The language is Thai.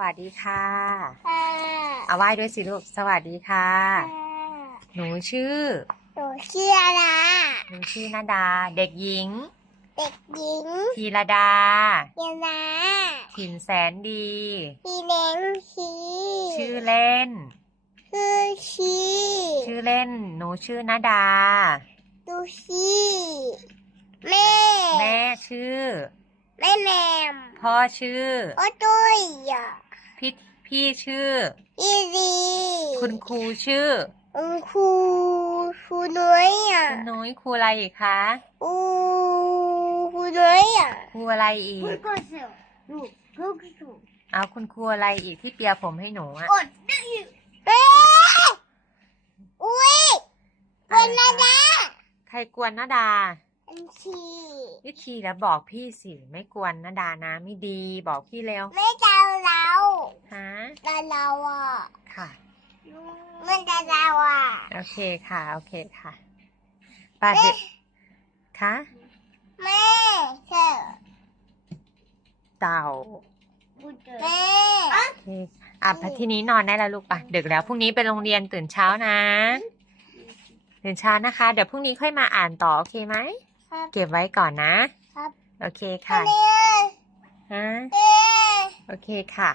สวัสดีค่ะค่ะเอาไหว้ด้วยสิลูก สวัสดีค่ะค่ะหนูชื่อ หนูชื่ออะไรหนูชื่อนาดา เด็กหญิง เด็กหญิง ธีรดาเยนาถิ่นแสนดีพี่เล้งชีชื่อเล่น ชื่อชีชื่อเล่น หนูชื่อนาดาดูชีแม่ แม่ชื่อ แม่แหมมพ่อชื่อ พ่อตุ้ยอะ พี่พี่ชื่อ อีดีคุณครูชื่อคุณครูครูน้อยอะคุณนุ้ยครูอะไรอีกคะครูครูน้อยอะครูอะไรอีกก็เสียวลูกลูกสูงเอาคุณครูอะไรอีกที่เปียผมให้หนูอะอดได้เอ๊ะอุ้ยคนละดาใครกวนนาดาอันชีวิธีแล้วบอกพี่สิไม่กวนนาดานะไม่ดีบอกพี่เร็วไม่เจ้าเรา ฮะ แต่เราอะ ค่ะ มันจะเราอะโอเคค่ะ โอเคค่ะไป้าเด็กคะแม่เชื่อเต่าแม่โอเคอะพทีนี้นอนได้แล้วลูกป่ะดึกแล้วพรุ่งนี้ไปโรงเรียนตื่นเช้านะ ตื่นเช้านะคะ เดี๋ยวพรุ่งนี้ค่อยมาอ่านต่อโอเคไหมครับเก็บไว้ก่อนนะครับโอเคค่ะแม่ฮะแม่โอเคค่ะ